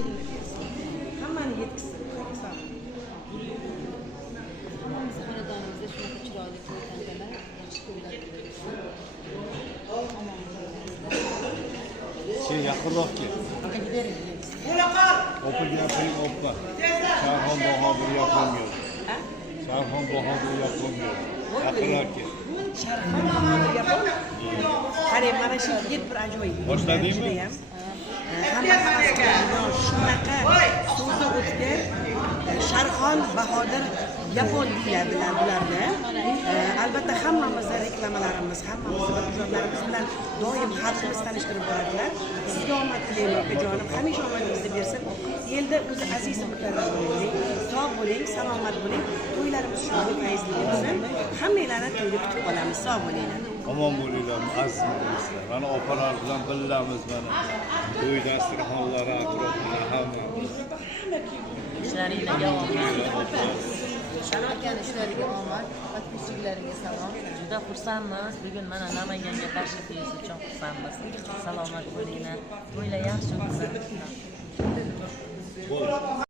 pulini bersin. Hammani yetkazsin. Hammamizni xonadonimizda shunaqa chiroyli to'y tantanlar, yaxshi to'ylar bo'laversin. Sen yaqinroq kel. O'pib gapiring, o'pma. Sharxon Bahodir yoqilgan. Sharxon Bahodir yoqilgan. Yaqinroq kel. Sharxon Bahodir yapon. Qarang, mana shu yigit bir ajoyib. Boshladingmi? Hamma shunaqa so'zi o'tgan Sharxon Bahodir yapon deyiladilar bularni. Albatta hammamizni reklamalarimiz, hammamizni ijodlarimiz bilan doim xalqimiz tanishtirib boradilar. Sizga omad tilayman okajonim, hamisha omadingizni bersin. Elda o'zi aziz mukarram bo'ling, sog' bo'ling, salomat bo'ling. To'ylarimiz shunday fayzli bo'lsin. Hammanglarni to'yga kutib qolamiz. Sog' bo'linglar. Omon bo'linglar, aziz muxlislar. Mana opalar bilan birlamiz mana. To'y dasturxonlari atrofida hammamiz. Ishlaringlarga omad. Sharafgan ishlariga omad. Podpischiklaringga salom. Juda xursandmiz. Bugun mana Namanganga tashrifingiz uchun xursandmiz. Salomat bo'linglar. To'ylar yaxshi bo'lsin.